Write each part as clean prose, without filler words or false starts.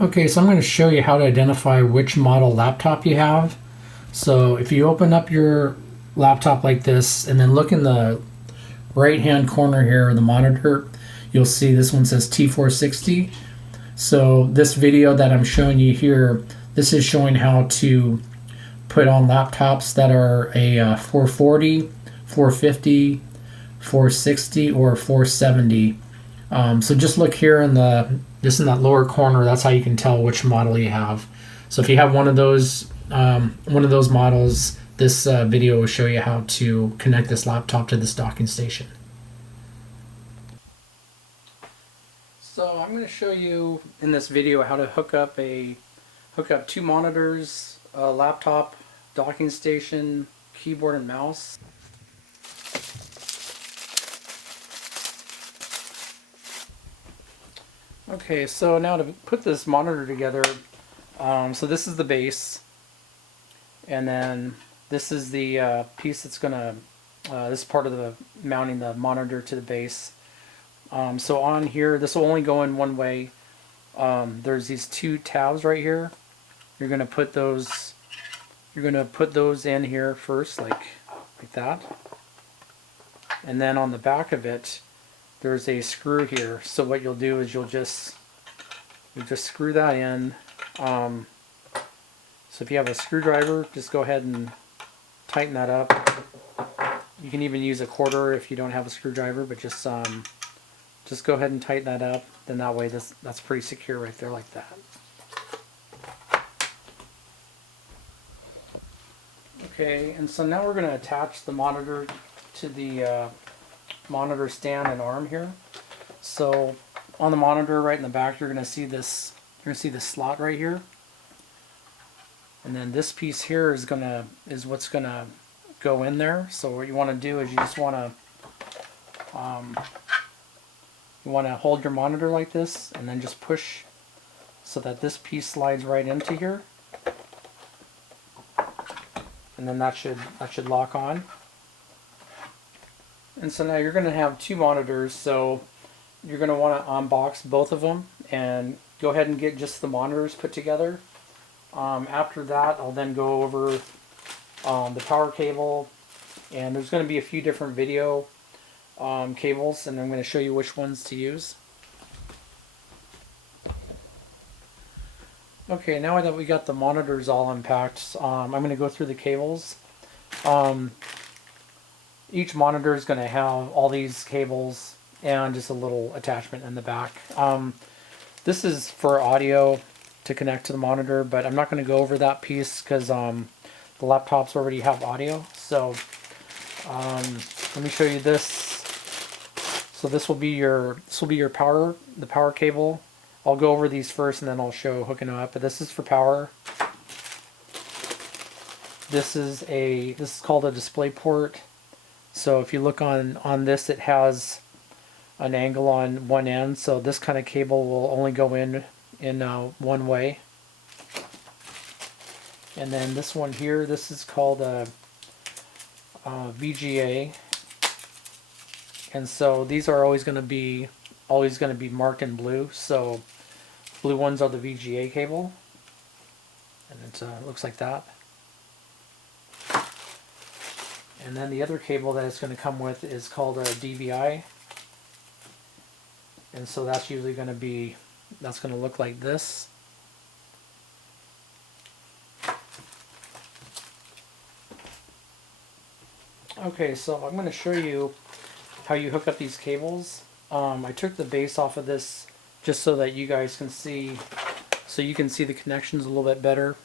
Okay, so I'm going to show you how to identify which model laptop you have. So if you open up your laptop like this and then look in the right hand corner here of the monitor, you'll see this one says T460. So this video that I'm showing you here, this is showing how to put on laptops that are a 440, 450, 460, or 470. So just look here in just in that lower corner. That's how you can tell which model you have. So if you have one of those models, this video will show you how to connect this laptop to this docking station. So I'm going to show you in this video how to hook up two monitors, a laptop, docking station, keyboard and mouse. Okay, so now to put this monitor together, so this is the base, and then this is the piece that's gonna, this is part of the mounting the monitor to the base. So on here, this will only go in one way. There's these two tabs right here. You're gonna put those in here first, like that, and then on the back of it, there's a screw here. So what you'll do is you'll just screw that in. So if you have a screwdriver, just go ahead and tighten that up. You can even use a quarter if you don't have a screwdriver, but just go ahead and tighten that up. Then that way that's pretty secure right there, like that. Okay, and so now we're going to attach the monitor to the monitor stand and arm here. So on the monitor right in the back, you're going to see this slot right here, and then this piece here is what's gonna go in there. So what you want to do is you just want to hold your monitor like this and then just push so that this piece slides right into here, and then that should lock on. And so now you're going to have two monitors, so you're going to want to unbox both of them and go ahead and get just the monitors put together. After that, I'll then go over the power cable, and there's going to be a few different video cables, and I'm going to show you which ones to use. Okay, now that we got the monitors all unpacked, I'm going to go through the cables. Each monitor is going to have all these cables and just a little attachment in the back. This is for audio to connect to the monitor, but I'm not going to go over that piece because the laptops already have audio. So let me show you this. So this will be your power, the power cable. I'll go over these first and then I'll show hooking them up. But this is for power. This is called a display port. So if you look on this, it has an angle on one end. So this kind of cable will only go in one way. And then this one here, this is called a VGA. And so these are always going to be marked in blue. So blue ones are the VGA cable, and it looks like that. And then the other cable that it's going to come with is called a DVI. And so that's usually going to look like this. Okay, so I'm going to show you how you hook up these cables. I took the base off of this just so that you guys can see, the connections a little bit better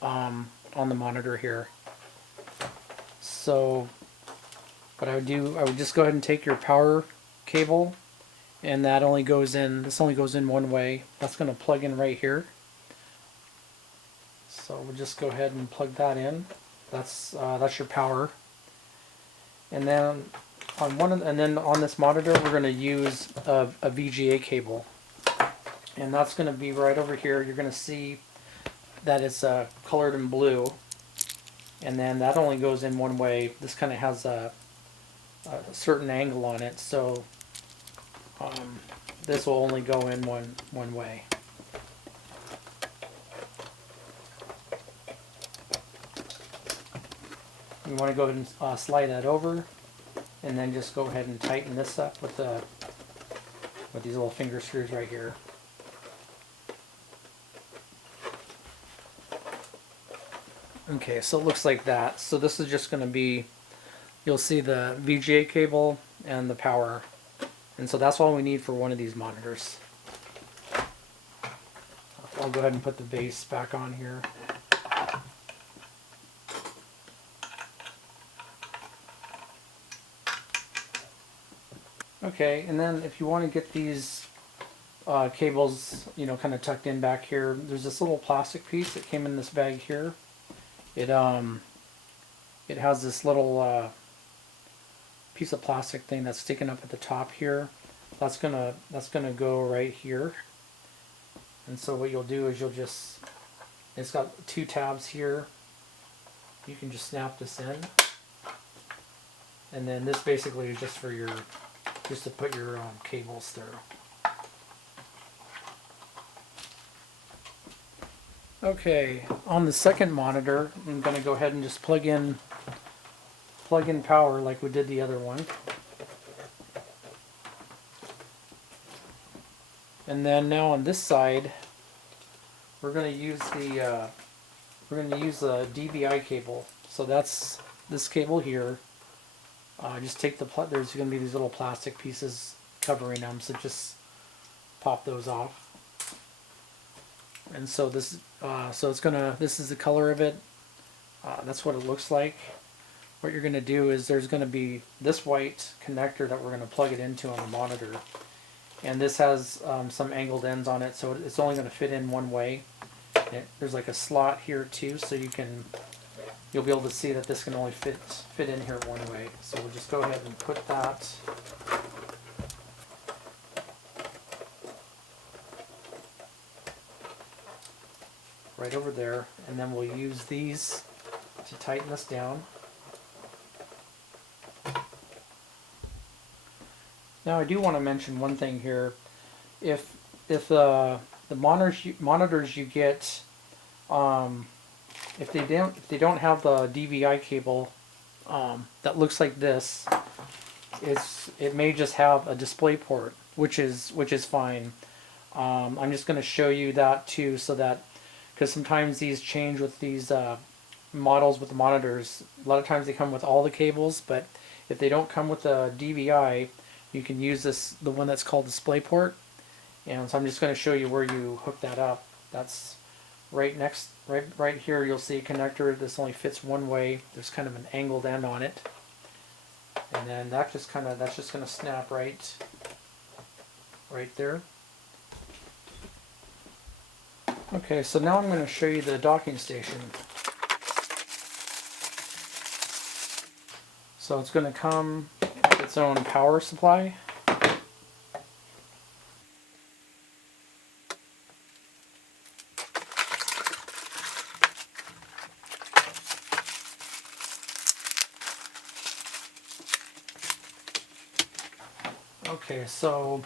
on the monitor here. So what I would just go ahead and take your power cable, and this only goes in one way. That's going to plug in right here. So we'll just go ahead and plug that in. That's your power. And then on this monitor, we're going to use a VGA cable, and that's going to be right over here. You're going to see that it's colored in blue, and then that only goes in one way. This kind of has a certain angle on it, so this will only go in one way. You want to go ahead and slide that over, and then just go ahead and tighten this up with these little finger screws right here. Okay, so it looks like that. So this is just going to be, you'll see the VGA cable and the power. And so that's all we need for one of these monitors. I'll go ahead and put the base back on here. Okay, and then if you want to get these cables, you know, kind of tucked in back here, there's this little plastic piece that came in this bag here. It has this little piece of plastic thing that's sticking up at the top here. That's gonna go right here. And so what you'll do is it's got two tabs here. You can just snap this in, and then this basically is just for just to put your cables through. Okay, on the second monitor, I'm going to go ahead and just plug in power like we did the other one. And then now on this side, we're going to use the DVI cable. So that's this cable here. Just take there's going to be these little plastic pieces covering them, so just pop those off. And so this is the color of it. That's what it looks like. What you're going to do is there's going to be this white connector that we're going to plug it into on the monitor. And this has some angled ends on it, so it's only going to fit in one way. There's like a slot here too, so you'll be able to see that this can only fit in here one way. So we'll just go ahead and put that right over there, and then we'll use these to tighten this down. Now I do want to mention one thing here. If the monitors you get, if they don't have the DVI cable that looks like this, it may just have a display port, which is fine. I'm just going to show you that too, so that, because sometimes these change with these models with the monitors. A lot of times they come with all the cables, but if they don't come with a DVI, you can use the one that's called DisplayPort. And so I'm just going to show you where you hook that up. That's right here. You'll see a connector. This only fits one way. There's kind of an angled end on it, and then that's just going to snap right there. Okay, so now I'm going to show you the docking station. So it's going to come with its own power supply. Okay, so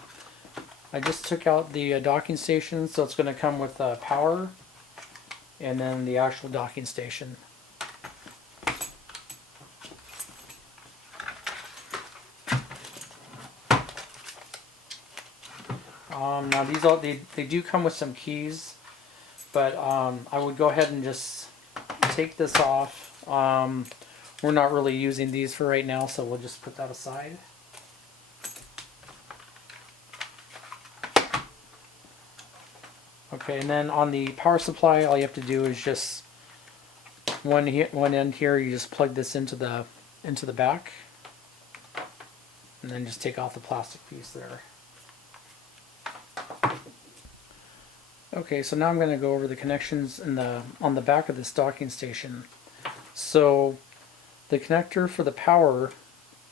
I just took out the docking station, so it's going to come with power and then the actual docking station. Now they do come with some keys, but I would go ahead and just take this off. We're not really using these for right now, so we'll just put that aside. Okay, and then on the power supply, all you have to do is just one end here. You just plug this into the back, and then just take off the plastic piece there. Okay, so now I'm going to go over the connections on the back of this docking station. So the connector for the power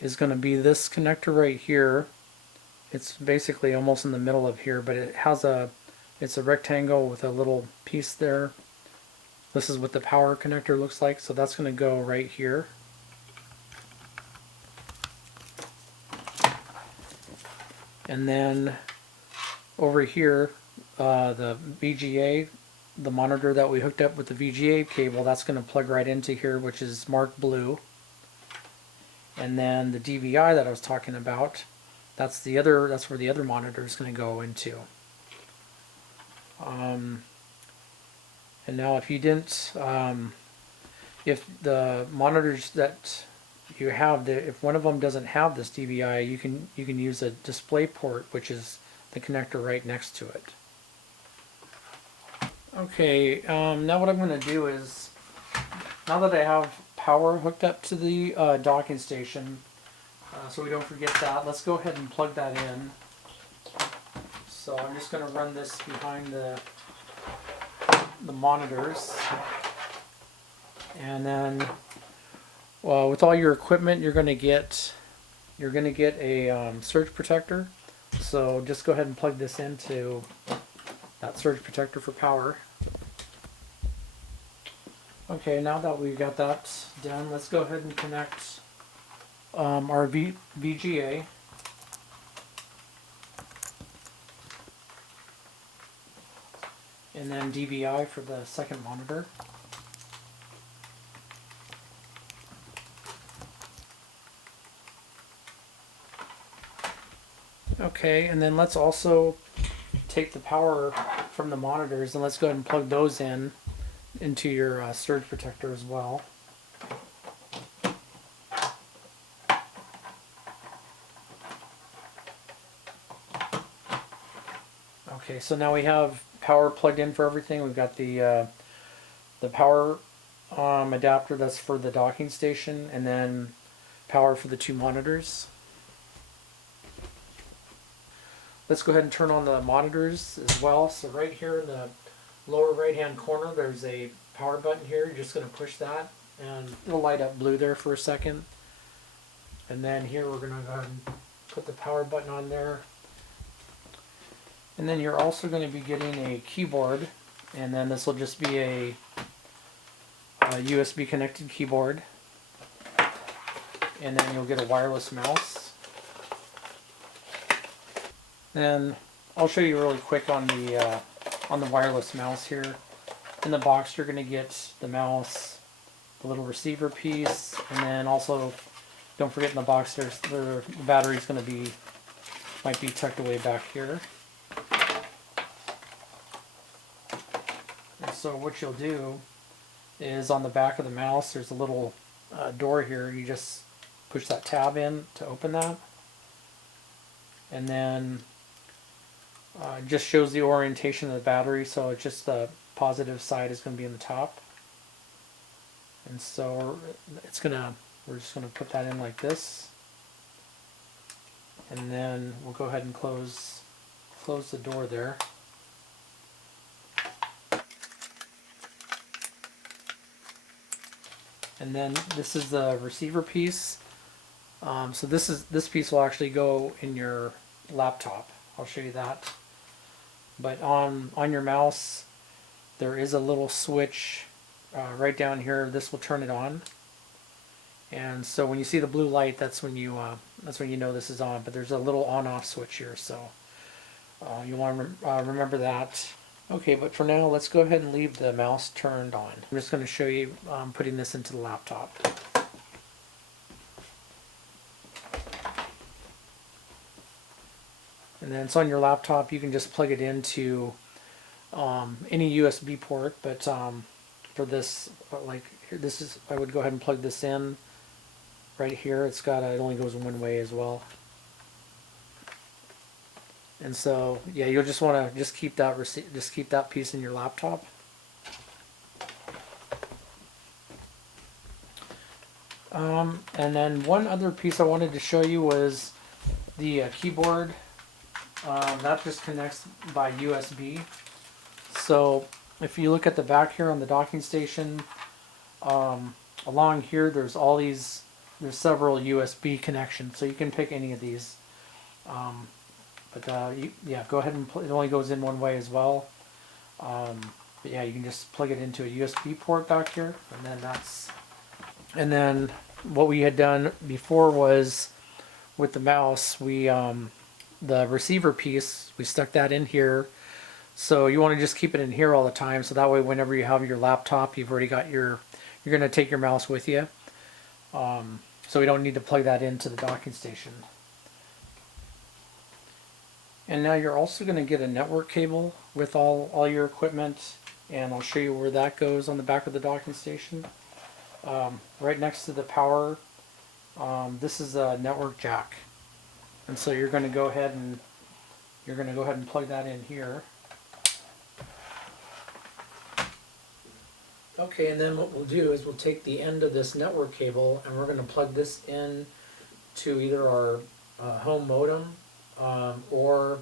is going to be this connector right here. It's basically almost in the middle of here, but it's a rectangle with a little piece there. This is what the power connector looks like, so that's going to go right here. And then over here, the VGA, the monitor that we hooked up with the VGA cable, that's going to plug right into here, which is marked blue. And then the DVI that I was talking about, that's where the other monitor is going to go into. And now if you didn't, if the monitors that you have, if one of them doesn't have this DVI, you can use a display port, which is the connector right next to it. Okay, now what I'm going to do is, now that I have power hooked up to the docking station, so we don't forget that, let's go ahead and plug that in. So I'm just going to run this behind the monitors, and then, well, with all your equipment, you're going to get a surge protector. So just go ahead and plug this into that surge protector for power. Okay, now that we've got that done, let's go ahead and connect our VGA. And then DVI for the second monitor. Okay, and then let's also take the power from the monitors and let's go ahead and plug those into your surge protector as well. Okay, so now we have power plugged in for everything. We've got the power adapter that's for the docking station, and then power for the two monitors. Let's go ahead and turn on the monitors as well. So right here in the lower right hand corner, there's a power button here. You're just going to push that and it'll light up blue there for a second. And then here we're going to go ahead and put the power button on there. And then you're also going to be getting a keyboard, and then this will just be a USB connected keyboard. And then you'll get a wireless mouse. And I'll show you really quick on the wireless mouse here. In the box you're going to get the mouse, the little receiver piece, and then also don't forget in the box there's the battery's going to might be tucked away back here. And so what you'll do is on the back of the mouse there's a little door here. You just push that tab in to open that, and then just shows the orientation of the battery, so it's just the positive side is going to be in the top. And so we're just going to put that in like this, and then we'll go ahead and close the door there. And then this is the receiver piece. So this piece will actually go in your laptop. I'll show you that. But on your mouse, there is a little switch right down here. This will turn it on. And so when you see the blue light, that's when you know this is on. But there's a little on-off switch here, so you want to remember that. Okay, but for now, let's go ahead and leave the mouse turned on. I'm just going to show you putting this into the laptop. And then it's on your laptop. You can just plug it into any USB port, but for this, like this is, I would go ahead and plug this in right here. It only goes one way as well. And so yeah, you'll just want to keep that piece in your laptop. And then one other piece I wanted to show you was the keyboard. That just connects by USB. So if you look at the back here on the docking station, along here there's several USB connections, so you can pick any of these. Yeah, go ahead and it only goes in one way as well. But yeah, you can just plug it into a USB port back here, and then what we had done before was with the mouse, the receiver piece, we stuck that in here. So you want to just keep it in here all the time, so that way whenever you have your laptop, you've already got you're going to take your mouse with you. So we don't need to plug that into the docking station. And now you're also going to get a network cable with all your equipment, and I'll show you where that goes on the back of the docking station. Right next to the power, this is a network jack, and so you're going to go ahead and plug that in here. Okay, and then what we'll do is we'll take the end of this network cable and we're going to plug this in to either our home modem, or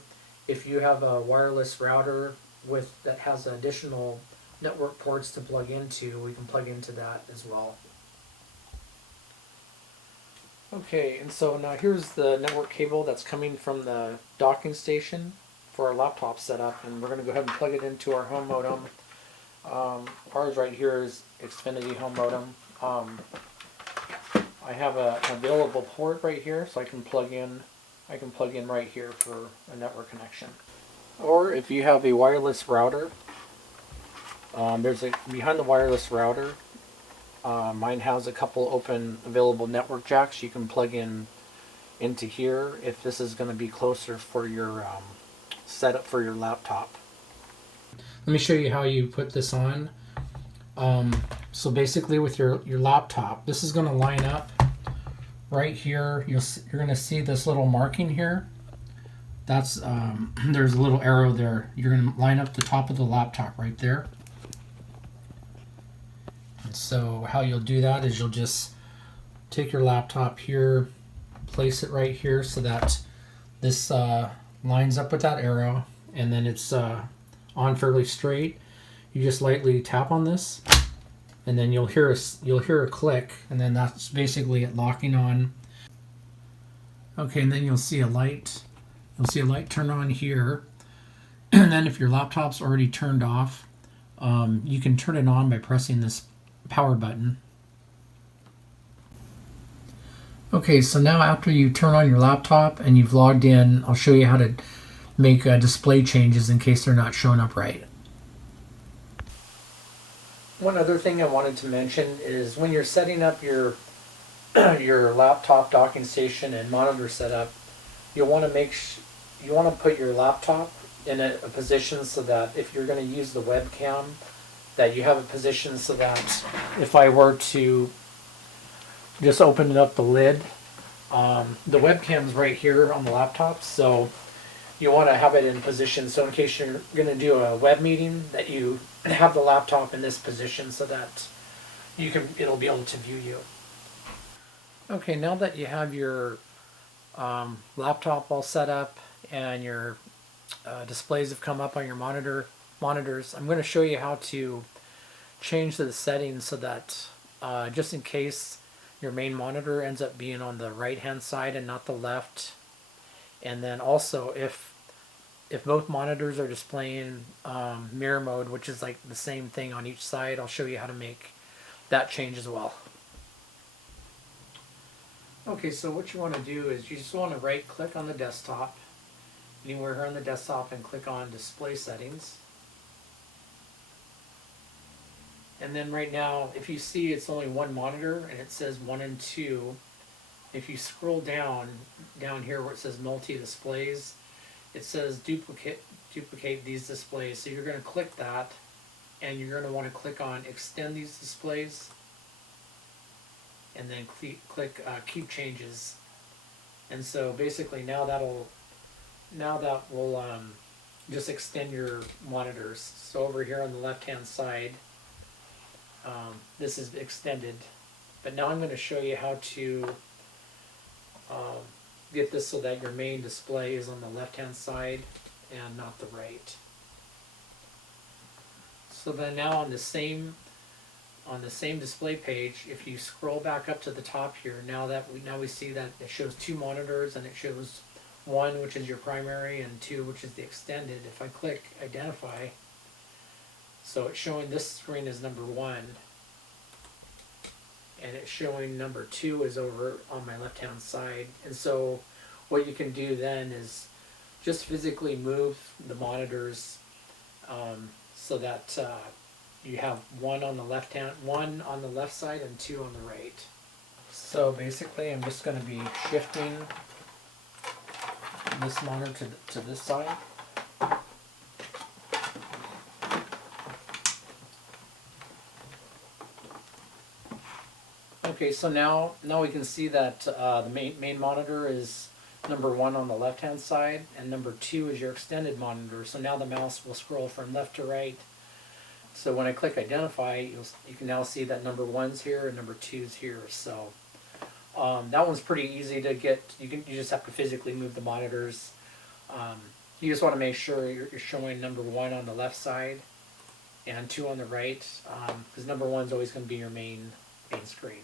if you have a wireless router that has additional network ports to plug into, we can plug into that as well. Okay, and so now here's the network cable that's coming from the docking station for our laptop setup, and we're going to go ahead and plug it into our home modem. Ours right here is Xfinity home modem. I have an available port right here, so I can plug in right here for a network connection. Or if you have a wireless router, behind the wireless router, mine has a couple open available network jacks you can plug into here if this is going to be closer for your setup for your laptop. Let me show you how you put this on. So basically with your laptop, this is going to line up right here. You're going to see this little marking here. That's there's a little arrow there. You're going to line up the top of the laptop right there. And so how you'll do that is you'll just take your laptop here, place it right here so that this lines up with that arrow, and then it's on fairly straight. You just lightly tap on this, and then you'll hear a click, and then that's basically it locking on. Okay, and then you'll see a light. You'll see a light turn on here, and then if your laptop's already turned off, you can turn it on by pressing this power button. Okay, so now after you turn on your laptop and you've logged in, I'll show you how to make display changes in case they're not showing up right. One other thing I wanted to mention is when you're setting up your your laptop docking station and monitor setup, you'll want to put your laptop in a position so that if you're going to use the webcam, that you have a position so that if I were to just open up the lid, the webcam's right here on the laptop, so you want to have it in position so in case you're going to do a web meeting that you have the laptop in this position so that it'll be able to view you. Okay, now that you have your laptop all set up and your displays have come up on your monitors, I'm going to show you how to change the settings so that just in case your main monitor ends up being on the right hand side and not the left, and then also if both monitors are displaying mirror mode, which is like the same thing on each side, I'll show you how to make that change as well. Okay, so what you want to do is you just want to right click on the desktop, anywhere here on the desktop, and click on display settings. And then right now, if you see it's only one monitor and it says 1 and 2, if you scroll down here where it says multi displays, it says duplicate these displays. So you're going to click that, and you're going to want to click on extend these displays, and then click keep changes. And so basically now that will just extend your monitors. So over here on the left hand side, this is extended, but now I'm going to show you how to get this so that your main display is on the left hand side and not the right. So then now on the same display page, if you scroll back up to the top here, now we see that it shows 2 monitors, and it shows 1 which is your primary and 2 which is the extended. If I click identify, so it's showing this screen is number 1, and it's showing number 2 is over on my left hand side. And so what you can do then is just physically move the monitors so that you have one on the left side and 2 on the right. So basically I'm just going to be shifting this monitor to this side. Okay, so now we can see that the main monitor is number 1 on the left hand side, and number 2 is your extended monitor. So now the mouse will scroll from left to right. So when I click identify, you can now see that number 1's here and number 2's here. So that one's pretty easy to get. You just have to physically move the monitors. You just want to make sure you're showing number 1 on the left side and 2 on the right, because number 1's always going to be your main screen.